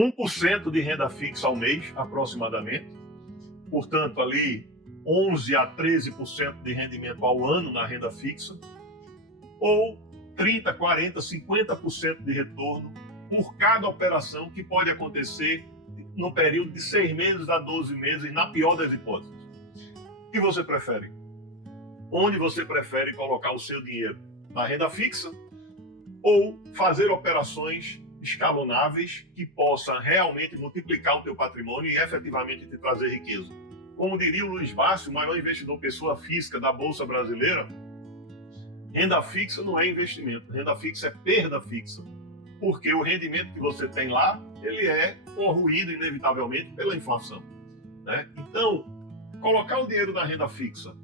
1% de renda fixa ao mês, aproximadamente. Portanto, ali 11 a 13% de rendimento ao ano na renda fixa. Ou 30, 40, 50% de retorno por cada operação que pode acontecer no período de 6 meses a 12 meses, na pior das hipóteses. O que você prefere? Onde você prefere colocar o seu dinheiro? Na renda fixa ou fazer operações escalonáveis que possam realmente multiplicar o teu patrimônio e efetivamente te trazer riqueza? Como diria o Luiz Bácio, o maior investidor pessoa física da Bolsa Brasileira, renda fixa não é investimento, renda fixa é perda fixa. Porque o rendimento que você tem lá, ele é corroído inevitavelmente pela inflação, né? Então, colocar o dinheiro na renda fixa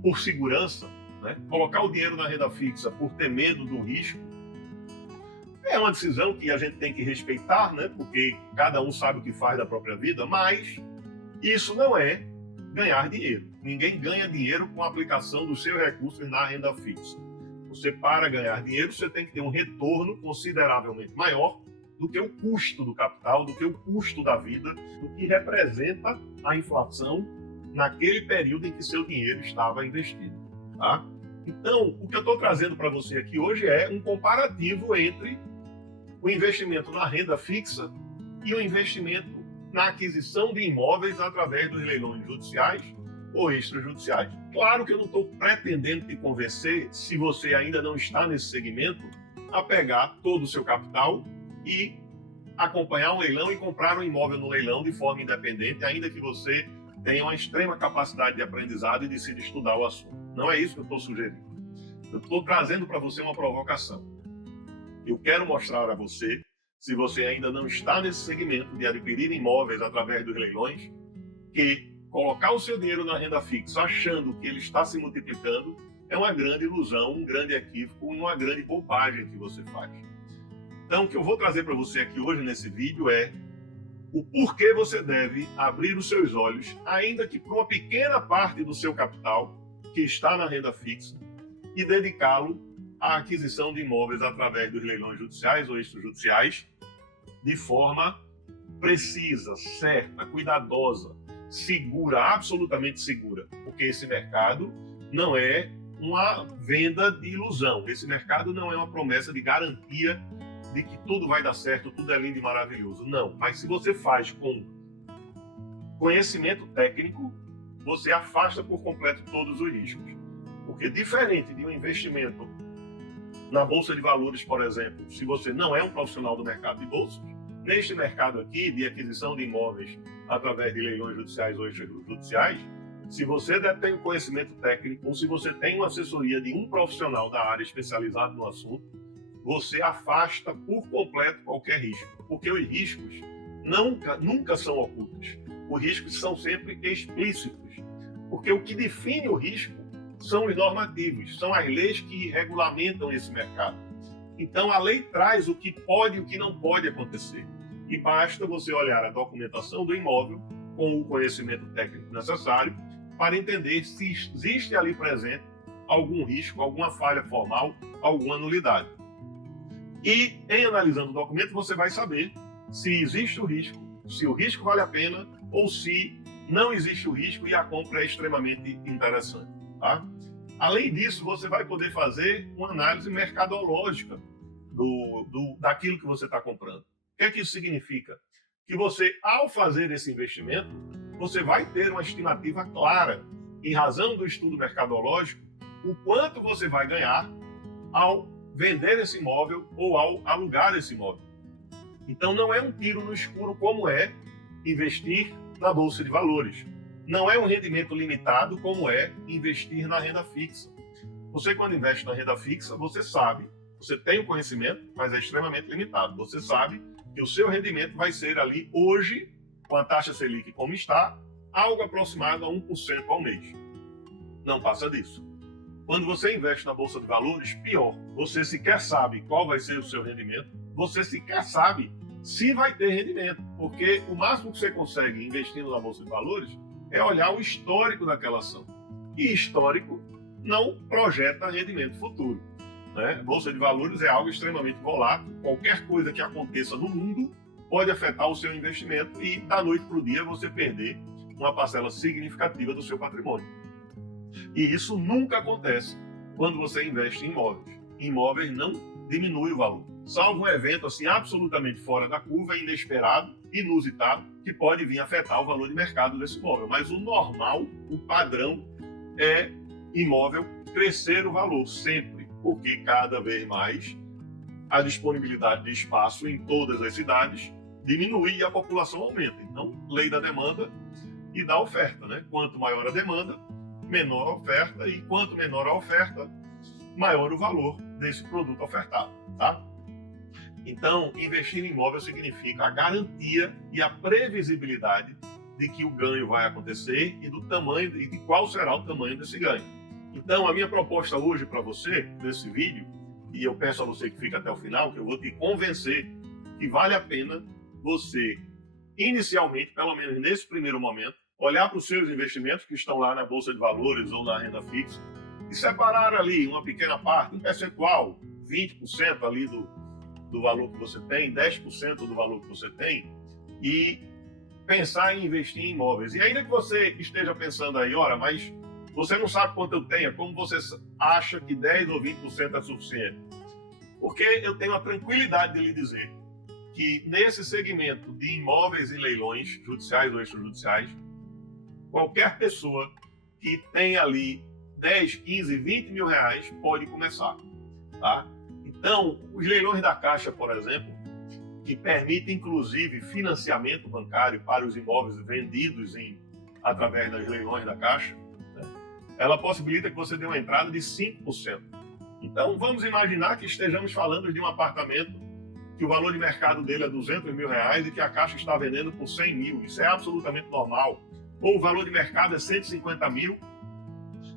por segurança, né? Colocar o dinheiro na renda fixa por ter medo do risco, é uma decisão que a gente tem que respeitar, né? Porque cada um sabe o que faz da própria vida, mas isso não é ganhar dinheiro. Ninguém ganha dinheiro com a aplicação dos seus recursos na renda fixa. Você, para ganhar dinheiro, você tem que ter um retorno consideravelmente maior do que o custo do capital, do que o custo da vida, do que representa a inflação naquele período em que seu dinheiro estava investido, tá? Então, o que eu estou trazendo para você aqui hoje é um comparativo entre o investimento na renda fixa e o investimento na aquisição de imóveis através dos leilões judiciais ou extrajudiciais. Claro que eu não estou pretendendo te convencer, se você ainda não está nesse segmento, a pegar todo o seu capital e acompanhar um leilão e comprar um imóvel no leilão de forma independente, ainda que você tenha uma extrema capacidade de aprendizado e decida estudar o assunto. Não é isso que eu estou sugerindo. Eu estou trazendo para você uma provocação. Eu quero mostrar a você, se você ainda não está nesse segmento de adquirir imóveis através dos leilões, que colocar o seu dinheiro na renda fixa achando que ele está se multiplicando é uma grande ilusão, um grande equívoco e uma grande bobagem que você faz. Então, o que eu vou trazer para você aqui hoje nesse vídeo é o porquê você deve abrir os seus olhos, ainda que para uma pequena parte do seu capital que está na renda fixa, e dedicá-lo à aquisição de imóveis através dos leilões judiciais ou extrajudiciais de forma precisa, certa, cuidadosa, segura, absolutamente segura, porque esse mercado não é uma venda de ilusão, esse mercado não é uma promessa de garantia de que tudo vai dar certo, tudo é lindo e maravilhoso, não. Mas se você faz com conhecimento técnico, você afasta por completo todos os riscos, porque diferente de um investimento na Bolsa de Valores, por exemplo, se você não é um profissional do mercado de bolsas, neste mercado aqui de aquisição de imóveis através de leilões judiciais ou extrajudiciais, se você detém o conhecimento técnico ou se você tem uma assessoria de um profissional da área especializado no assunto, você afasta por completo qualquer risco, porque os riscos nunca são ocultos. Os riscos são sempre explícitos, porque o que define o risco são os normativos, são as leis que regulamentam esse mercado. Então a lei traz o que pode e o que não pode acontecer. E basta você olhar a documentação do imóvel com o conhecimento técnico necessário para entender se existe ali presente algum risco, alguma falha formal, alguma nulidade. E em analisando o documento você vai saber se existe o risco, se o risco vale a pena ou se não existe o risco e a compra é extremamente interessante, tá? Além disso, você vai poder fazer uma análise mercadológica daquilo que você está comprando. O que é que isso significa? Que você, ao fazer esse investimento, você vai ter uma estimativa clara, em razão do estudo mercadológico, o quanto você vai ganhar ao vender esse imóvel ou ao alugar esse imóvel. Então não é um tiro no escuro como é investir na Bolsa de Valores. Não é um rendimento limitado como é investir na renda fixa. Você, quando investe na renda fixa, você sabe, você tem o conhecimento, mas é extremamente limitado. Você sabe que o seu rendimento vai ser ali hoje, com a taxa Selic como está, algo aproximado a 1% ao mês. Não passa disso. Quando você investe na Bolsa de Valores, pior, você sequer sabe qual vai ser o seu rendimento, você sequer sabe se vai ter rendimento, porque o máximo que você consegue investindo na Bolsa de Valores é olhar o histórico daquela ação. E histórico não projeta rendimento futuro, né? Bolsa de Valores é algo extremamente volátil, qualquer coisa que aconteça no mundo pode afetar o seu investimento e, da noite para o dia, você perder uma parcela significativa do seu patrimônio. E isso nunca acontece quando você investe em imóveis. Imóveis não diminui o valor, salvo um evento assim absolutamente fora da curva, inesperado, inusitado, que pode vir afetar o valor de mercado desse imóvel. Mas o normal, o padrão, é imóvel crescer o valor sempre, porque cada vez mais a disponibilidade de espaço em todas as cidades diminui e a população aumenta. Então, lei da demanda e da oferta, né? Quanto maior a demanda, menor a oferta, e quanto menor a oferta, maior o valor desse produto ofertado, tá? Então, investir em imóvel significa a garantia e a previsibilidade de que o ganho vai acontecer e do tamanho e de qual será o tamanho desse ganho. Então, a minha proposta hoje para você, nesse vídeo, e eu peço a você que fique até o final, que eu vou te convencer que vale a pena você, inicialmente, pelo menos nesse primeiro momento, olhar para os seus investimentos que estão lá na Bolsa de Valores ou na renda fixa e separar ali uma pequena parte, um percentual, 20% ali do valor que você tem, 10% do valor que você tem, e pensar em investir em imóveis. E ainda que você esteja pensando aí, ora, mas você não sabe quanto eu tenho, como você acha que 10 ou 20% é suficiente? Porque eu tenho a tranquilidade de lhe dizer que nesse segmento de imóveis e leilões, judiciais ou extrajudiciais, qualquer pessoa que tenha ali 10, 15, 20 mil reais pode começar, tá? Então, os leilões da Caixa, por exemplo, que permitem inclusive financiamento bancário para os imóveis vendidos através dos leilões da Caixa, né? Ela possibilita que você dê uma entrada de 5%. Então, vamos imaginar que estejamos falando de um apartamento que o valor de mercado dele é 200 mil reais e que a Caixa está vendendo por 100 mil. Isso é absolutamente normal. Ou o valor de mercado é 150 mil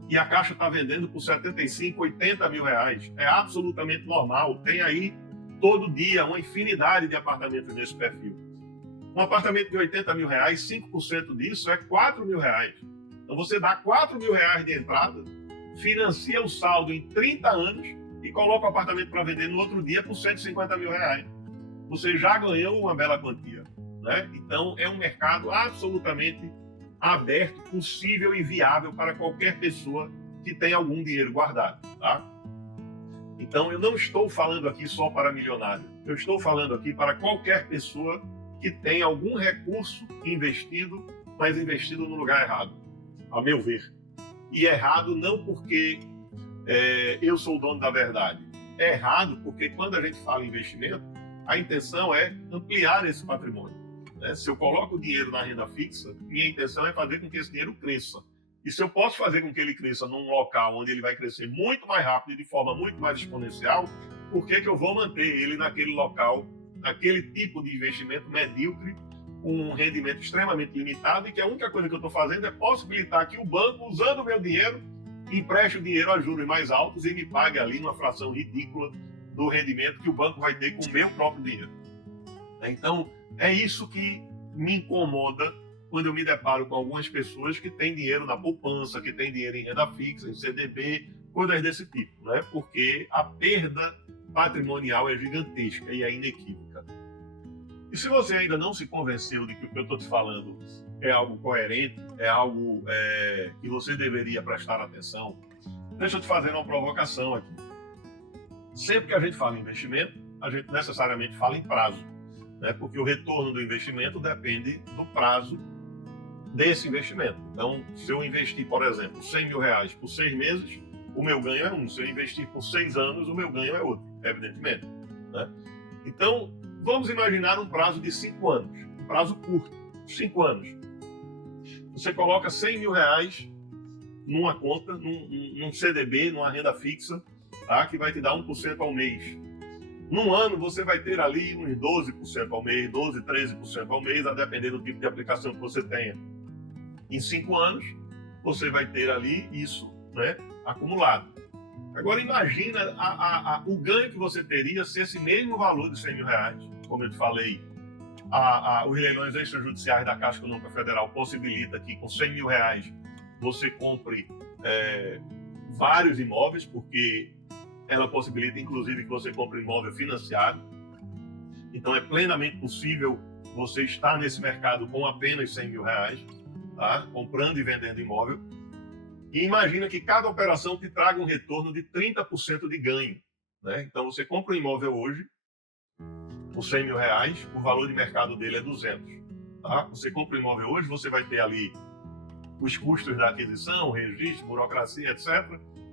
e a Caixa está vendendo por 75, 80 mil reais. É absolutamente normal. Tem aí todo dia uma infinidade de apartamentos nesse perfil. Um apartamento de 80 mil reais, 5% disso é 4 mil reais. Então você dá 4 mil reais de entrada, financia o saldo em 30 anos e coloca o apartamento para vender no outro dia por 150 mil reais. Você já ganhou uma bela quantia, né? Então é um mercado absolutamente aberto, possível e viável para qualquer pessoa que tenha algum dinheiro guardado, tá? Então eu não estou falando aqui só para milionário, eu estou falando aqui para qualquer pessoa que tenha algum recurso investido, mas investido no lugar errado, a meu ver. E errado não porque eu sou o dono da verdade. É errado porque quando a gente fala em investimento, a intenção é ampliar esse patrimônio, né? Se eu coloco o dinheiro na renda fixa, minha intenção é fazer com que esse dinheiro cresça. E se eu posso fazer com que ele cresça num local onde ele vai crescer muito mais rápido e de forma muito mais exponencial, por que eu vou manter ele naquele local, naquele tipo de investimento medíocre, com um rendimento extremamente limitado, e que a única coisa que eu estou fazendo é possibilitar que o banco, usando o meu dinheiro, empreste o dinheiro a juros mais altos e me pague ali uma fração ridícula do rendimento que o banco vai ter com o meu próprio dinheiro. Então, é isso que me incomoda quando eu me deparo com algumas pessoas que têm dinheiro na poupança, que têm dinheiro em renda fixa, em CDB, coisas desse tipo, né? Porque a perda patrimonial é gigantesca e é inequívoca. E se você ainda não se convenceu de que o que eu estou te falando é algo coerente, é algo que você deveria prestar atenção, deixa eu te fazer uma provocação aqui. Sempre que a gente fala em investimento, a gente necessariamente fala em prazo, né? Porque o retorno do investimento depende do prazo desse investimento. Então, se eu investir, por exemplo, 100 mil reais por 6 meses, o meu ganho é um. Se eu investir por 6 anos, o meu ganho é outro, evidentemente, né? Então, vamos imaginar um prazo de 5 anos, um prazo curto, 5 anos. Você coloca 100 mil reais numa conta, num CDB, numa renda fixa, tá? Que vai te dar 1% ao mês. Num ano, você vai ter ali uns 12% ao mês, 12%, 13% ao mês, a depender do tipo de aplicação que você tenha. Em 5 anos, você vai ter ali isso, né, acumulado. Agora, imagina o ganho que você teria se esse mesmo valor de 100 mil reais, como eu te falei, os leilões extrajudiciais da Caixa Econômica Federal possibilita que com 100 mil reais você compre vários imóveis, porque ela possibilita inclusive que você compre imóvel financiado. Então é plenamente possível você estar nesse mercado com apenas R$100.000, tá? Comprando e vendendo imóvel. E imagina que cada operação te traga um retorno de 30% de ganho, né? Então você compra um imóvel hoje por R$100.000, o valor de mercado dele é 200. Tá? Você compra um imóvel hoje, você vai ter ali os custos da aquisição, registro, burocracia, etc.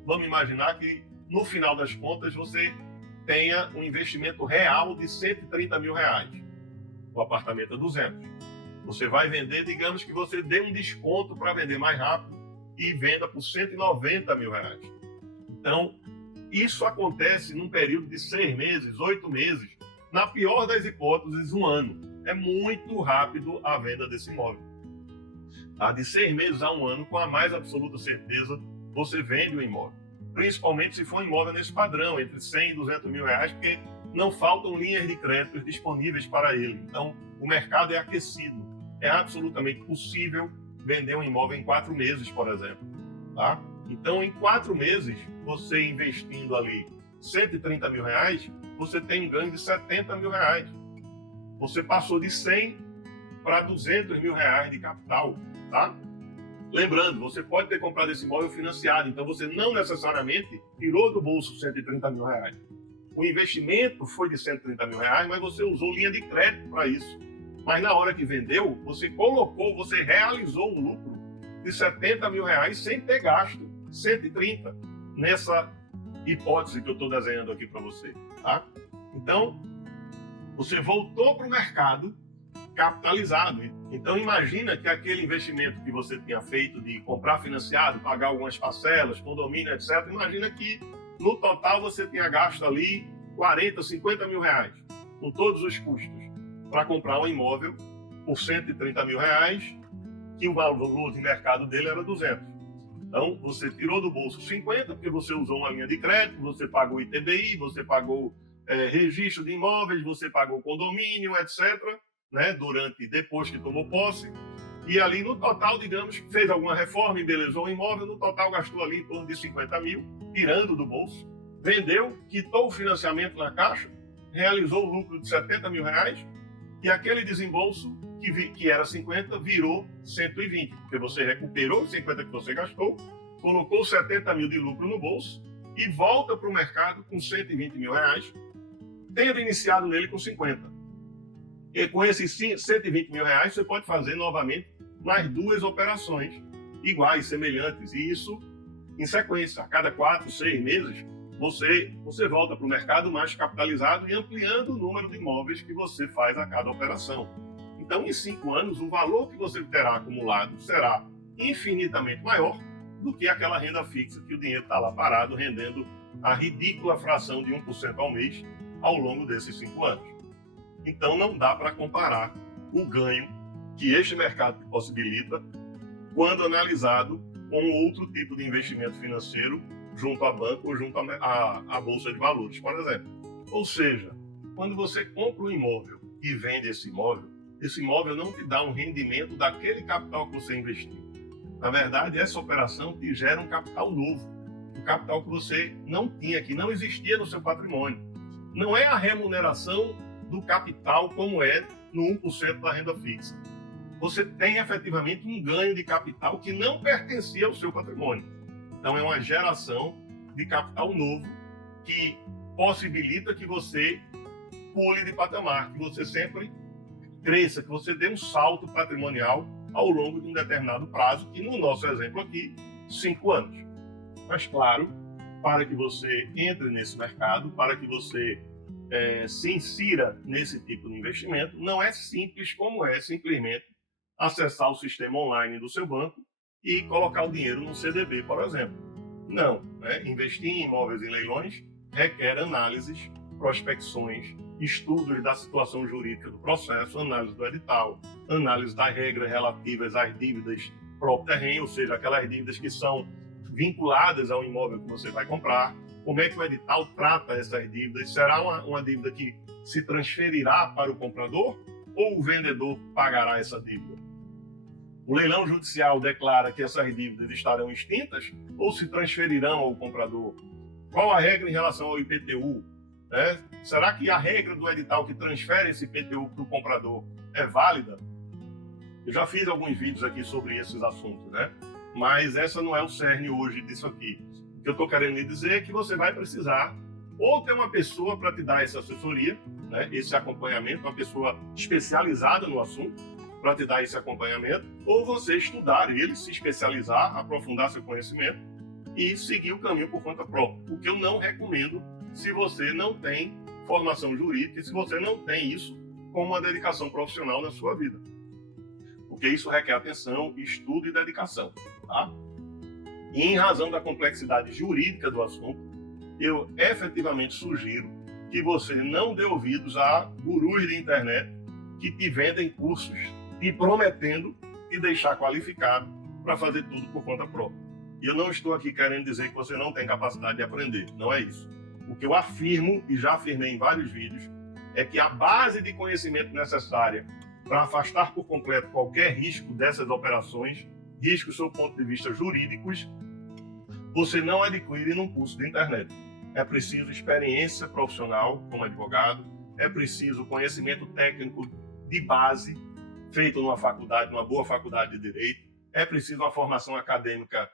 Vamos imaginar que no final das contas você tenha um investimento real de R$130.000. O apartamento é 200. Você vai vender, digamos que você dê um desconto para vender mais rápido e venda por R$190.000. Então, isso acontece num período de 6 meses, 8 meses, na pior das hipóteses, 1 ano. É muito rápido a venda desse imóvel. Tá? De 6 meses a 1 ano, com a mais absoluta certeza, você vende o imóvel. Principalmente se for um imóvel nesse padrão, entre 100 e 200 mil reais, porque não faltam linhas de crédito disponíveis para ele. Então, o mercado é aquecido. É absolutamente possível vender um imóvel em 4 meses, por exemplo. Tá? Então, em 4 meses, você investindo ali R$130.000, você tem um ganho de R$70.000. Você passou de 100 para R$200.000 de capital. Tá? Lembrando, você pode ter comprado esse imóvel financiado, então você não necessariamente tirou do bolso R$130.000. O investimento foi de R$130.000, mas você usou linha de crédito para isso. Mas na hora que vendeu, você realizou um lucro de R$70.000 sem ter gasto R$130 nessa hipótese que eu estou desenhando aqui para você. Tá? Então, você voltou para o mercado capitalizado. Então, imagina que aquele investimento que você tinha feito de comprar financiado, pagar algumas parcelas, condomínio, etc., imagina que no total você tinha gasto ali 40, 50 mil reais, com todos os custos, para comprar um imóvel por R$130.000, que o valor de mercado dele era 200. Então, você tirou do bolso 50, porque você usou uma linha de crédito, você pagou ITBI, você pagou registro de imóveis, você pagou condomínio, etc., né, depois que tomou posse, e ali no total, digamos, fez alguma reforma, embelezou o imóvel, no total gastou ali em torno de 50 mil, tirando do bolso, vendeu, quitou o financiamento na caixa, realizou o lucro de R$70.000, e aquele desembolso, que era 50, virou 120, porque você recuperou os 50 que você gastou, colocou 70 mil de lucro no bolso, e volta para o mercado com R$120.000, tendo iniciado nele com 50. E com esses R$120.000, você pode fazer novamente mais 2 operações iguais, semelhantes. E isso em sequência. A cada 4, 6 meses, você volta para o mercado mais capitalizado e ampliando o número de imóveis que você faz a cada operação. Então, em 5 anos, o valor que você terá acumulado será infinitamente maior do que aquela renda fixa que o dinheiro está lá parado, rendendo a ridícula fração de 1% ao mês ao longo desses 5 anos. Então, não dá para comparar o ganho que este mercado possibilita quando analisado com outro tipo de investimento financeiro junto a banco ou junto à Bolsa de Valores, por exemplo. Ou seja, quando você compra um imóvel e vende esse imóvel não te dá um rendimento daquele capital que você investiu. Na verdade, essa operação te gera um capital novo, um capital que você não tinha, que não existia no seu patrimônio. Não é a remuneração do capital como é no 1% da renda fixa. Você tem efetivamente um ganho de capital que não pertencia ao seu patrimônio. Então é uma geração de capital novo que possibilita que você pule de patamar, que você sempre cresça, que você dê um salto patrimonial ao longo de um determinado prazo, que no nosso exemplo aqui, 5 anos. Mas claro, para que você entre nesse mercado, para que você se insira nesse tipo de investimento, não é simples como é simplesmente acessar o sistema online do seu banco e colocar o dinheiro no CDB, por exemplo. Não, investir em imóveis em leilões requer análises, prospecções, estudos da situação jurídica do processo, análise do edital, análise das regras relativas às dívidas próprio terreno, ou seja, aquelas dívidas que são vinculadas ao imóvel que você vai comprar. Como é que o edital trata essas dívidas? Será uma dívida que se transferirá para o comprador ou o vendedor pagará essa dívida? O leilão judicial declara que essas dívidas estarão extintas ou se transferirão ao comprador? Qual a regra em relação ao IPTU? né? Será que a regra do edital que transfere esse IPTU para o comprador é válida? Eu já fiz alguns vídeos aqui sobre esses assuntos, né? Mas essa não é o cerne hoje disso aqui. O que eu estou querendo lhe dizer é que você vai precisar ou ter uma pessoa para te dar essa assessoria, né? Esse acompanhamento, uma pessoa especializada no assunto para te dar esse acompanhamento, ou você estudar ele, se especializar, aprofundar seu conhecimento e seguir o caminho por conta própria. O que eu não recomendo se você não tem formação jurídica e se você não tem isso como uma dedicação profissional na sua vida. Porque isso requer atenção, estudo e dedicação, tá? E em razão da complexidade jurídica do assunto, eu efetivamente sugiro que você não dê ouvidos a gurus de internet que te vendem cursos te prometendo te deixar qualificado para fazer tudo por conta própria. E eu não estou aqui querendo dizer que você não tem capacidade de aprender, não é isso. O que eu afirmo, e já afirmei em vários vídeos, é que a base de conhecimento necessária para afastar por completo qualquer risco dessas operações, riscos sob o ponto de vista jurídicos, você não adquire num curso de internet. É preciso experiência profissional como advogado, é preciso conhecimento técnico de base, feito numa faculdade, numa boa faculdade de Direito, é preciso uma formação acadêmica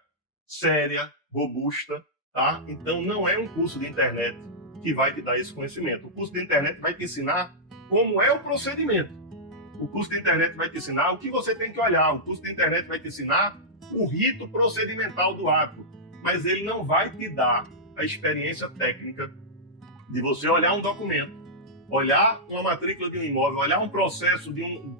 séria, robusta, tá? Então não é um curso de internet que vai te dar esse conhecimento. O curso de internet vai te ensinar como é o procedimento. O curso de internet vai te ensinar o que você tem que olhar. O curso de internet vai te ensinar o rito procedimental do ato. Mas ele não vai te dar a experiência técnica de você olhar um documento, olhar uma matrícula de um imóvel, olhar um processo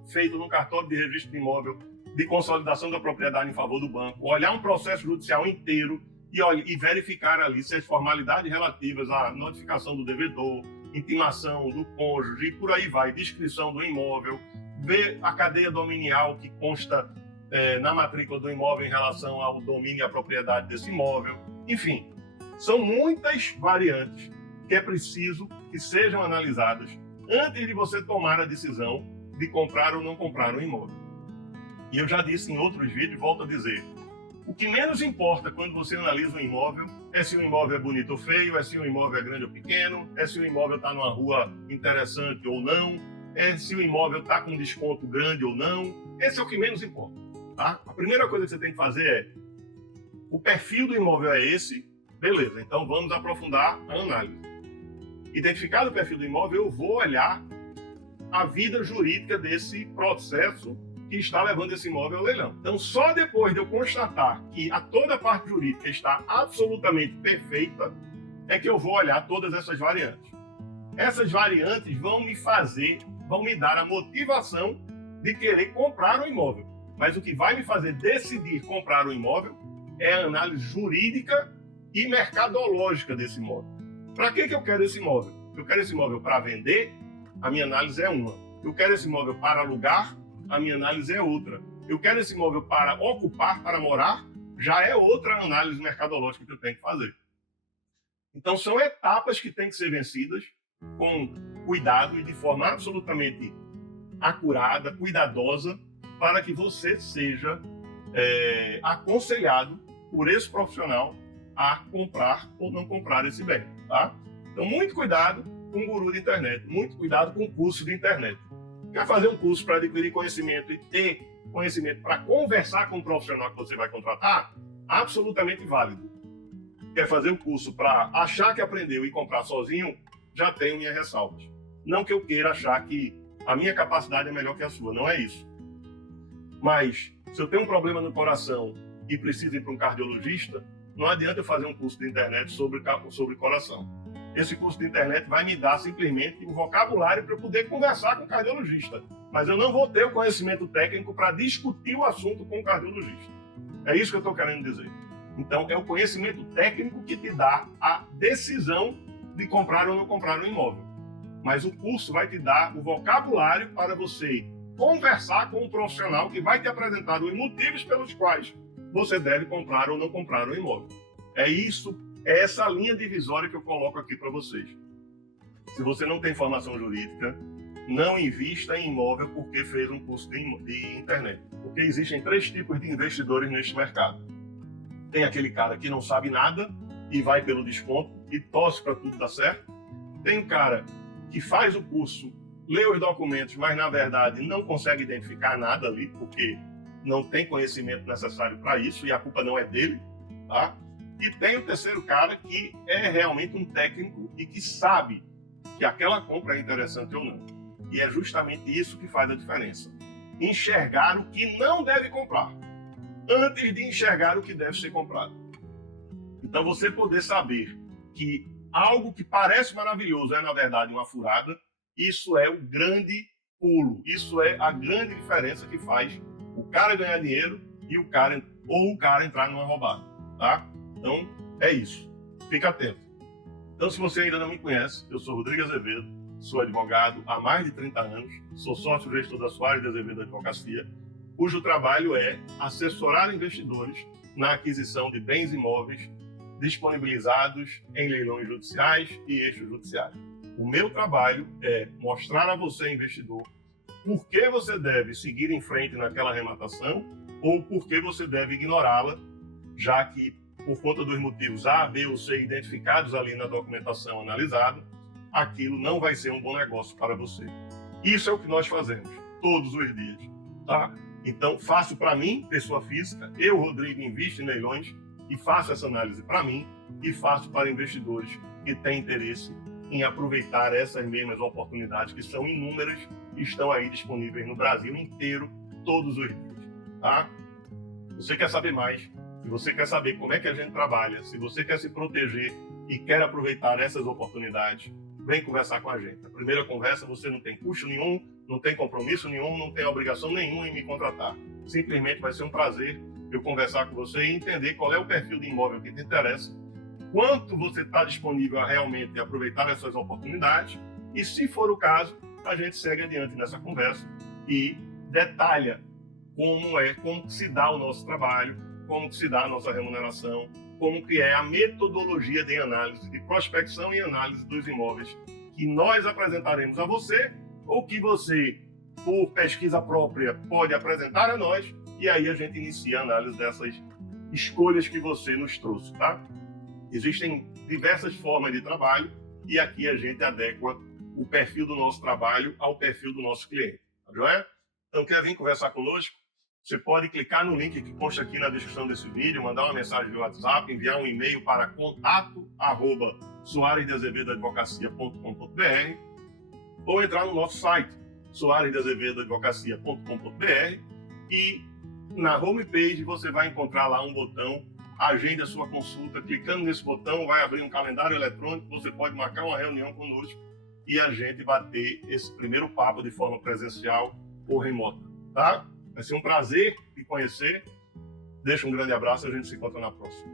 feito num cartório de registro de imóvel de consolidação da propriedade em favor do banco, olhar um processo judicial inteiro e verificar ali se as formalidades relativas à notificação do devedor, intimação do cônjuge e por aí vai, descrição do imóvel, ver a cadeia dominial que consta na matrícula do imóvel em relação ao domínio e à propriedade desse imóvel. Enfim, são muitas variantes que é preciso que sejam analisadas antes de você tomar a decisão de comprar ou não comprar um imóvel. E eu já disse em outros vídeos, volto a dizer, o que menos importa quando você analisa um imóvel é se o imóvel é bonito ou feio, é se o imóvel é grande ou pequeno, é se o imóvel está numa rua interessante ou não, é se o imóvel está com desconto grande ou não. Esse é o que menos importa, tá? A primeira coisa que você tem que fazer é, o perfil do imóvel é esse, beleza, então vamos aprofundar a análise. Identificado o perfil do imóvel, eu vou olhar a vida jurídica desse processo que está levando esse imóvel ao leilão. Então, só depois de eu constatar que toda a parte jurídica está absolutamente perfeita, é que eu vou olhar todas essas variantes. Essas variantes vão me dar a motivação de querer comprar um imóvel. Mas o que vai me fazer decidir comprar um imóvel é a análise jurídica e mercadológica desse imóvel. Para que eu quero esse imóvel? Eu quero esse imóvel para vender? A minha análise é uma. Eu quero esse imóvel para alugar? A minha análise é outra. Eu quero esse imóvel para ocupar, para morar? Já é outra análise mercadológica que eu tenho que fazer. Então, são etapas que têm que ser vencidas com cuidado e de forma absolutamente acurada, cuidadosa, para que você seja aconselhado por esse profissional a comprar ou não comprar esse bem, tá? Então, muito cuidado com o guru de internet, muito cuidado com o curso de internet. Quer fazer um curso para adquirir conhecimento e ter conhecimento para conversar com o profissional que você vai contratar? Absolutamente válido. Quer fazer um curso para achar que aprendeu e comprar sozinho? Já tenho minhas ressalvas. Não que eu queira achar que a minha capacidade é melhor que a sua, não é isso. Mas, se eu tenho um problema no coração e preciso ir para um cardiologista, não adianta eu fazer um curso de internet sobre coração. Esse curso de internet vai me dar simplesmente um vocabulário para eu poder conversar com o cardiologista. Mas eu não vou ter o conhecimento técnico para discutir o assunto com o cardiologista. É isso que eu estou querendo dizer. Então, é o conhecimento técnico que te dá a decisão de comprar ou não comprar um imóvel. Mas o curso vai te dar o vocabulário para você conversar com um profissional que vai te apresentar os motivos pelos quais você deve comprar ou não comprar um imóvel. É essa linha divisória que eu coloco aqui para vocês. Se você não tem formação jurídica, não invista em imóvel porque fez um curso de internet. Porque existem 3 tipos de investidores neste mercado. Tem aquele cara que não sabe nada e vai pelo desconto e torce para tudo dar certo. Tem um cara que faz o curso, lê os documentos, mas na verdade não consegue identificar nada ali, porque não tem conhecimento necessário para isso e a culpa não é dele, tá? E tem o terceiro cara que é realmente um técnico e que sabe que aquela compra é interessante ou não. E é justamente isso que faz a diferença. Enxergar o que não deve comprar, antes de enxergar o que deve ser comprado. Então você poder saber que algo que parece maravilhoso é na verdade uma furada, isso é o grande pulo, isso é a grande diferença que faz o cara ganhar dinheiro e o cara entrar numa roubada, tá? Então é isso, fica atento. Então se você ainda não me conhece, eu sou Rodrigo Azevedo, sou advogado há mais de 30 anos, sou sócio-gestor da Soares de Azevedo Advocacia, cujo trabalho é assessorar investidores na aquisição de bens imóveis disponibilizados em leilões judiciais e extrajudiciais. O meu trabalho é mostrar a você, investidor, por que você deve seguir em frente naquela arrematação ou por que você deve ignorá-la, já que, por conta dos motivos A, B ou C identificados ali na documentação analisada, aquilo não vai ser um bom negócio para você. Isso é o que nós fazemos todos os dias, tá? Então, faço para mim, pessoa física, eu, Rodrigo, invisto em leilões e faço essa análise para mim e faço para investidores que têm interesse em aproveitar essas mesmas oportunidades que são inúmeras e estão aí disponíveis no Brasil inteiro todos os dias, tá? Você quer saber mais? Se você quer saber como é que a gente trabalha, se você quer se proteger e quer aproveitar essas oportunidades, vem conversar com a gente. A primeira conversa você não tem custo nenhum, não tem compromisso nenhum, não tem obrigação nenhuma em me contratar. Simplesmente vai ser um prazer eu conversar com você e entender qual é o perfil de imóvel que te interessa, quanto você está disponível a realmente aproveitar essas oportunidades e, se for o caso, a gente segue adiante nessa conversa e detalha como se dá o nosso trabalho, como se dá a nossa remuneração, como que é a metodologia de análise, de prospecção e análise dos imóveis que nós apresentaremos a você ou que você, por pesquisa própria, pode apresentar a nós e aí a gente inicia a análise dessas escolhas que você nos trouxe, tá? Existem diversas formas de trabalho e aqui a gente adequa o perfil do nosso trabalho ao perfil do nosso cliente, tá joia? Então, quer vir conversar conosco? Você pode clicar no link que consta aqui na descrição desse vídeo, mandar uma mensagem via WhatsApp, enviar um e-mail para contato@soaresdeazevedoadvocacia.com.br ou entrar no nosso site, soaresdeazevedoadvocacia.com.br e na homepage você vai encontrar lá um botão Agende a sua consulta. Clicando nesse botão vai abrir um calendário eletrônico, você pode marcar uma reunião conosco e a gente bater esse primeiro papo de forma presencial ou remota, tá? Vai ser um prazer te conhecer. Deixa um grande abraço e a gente se encontra na próxima.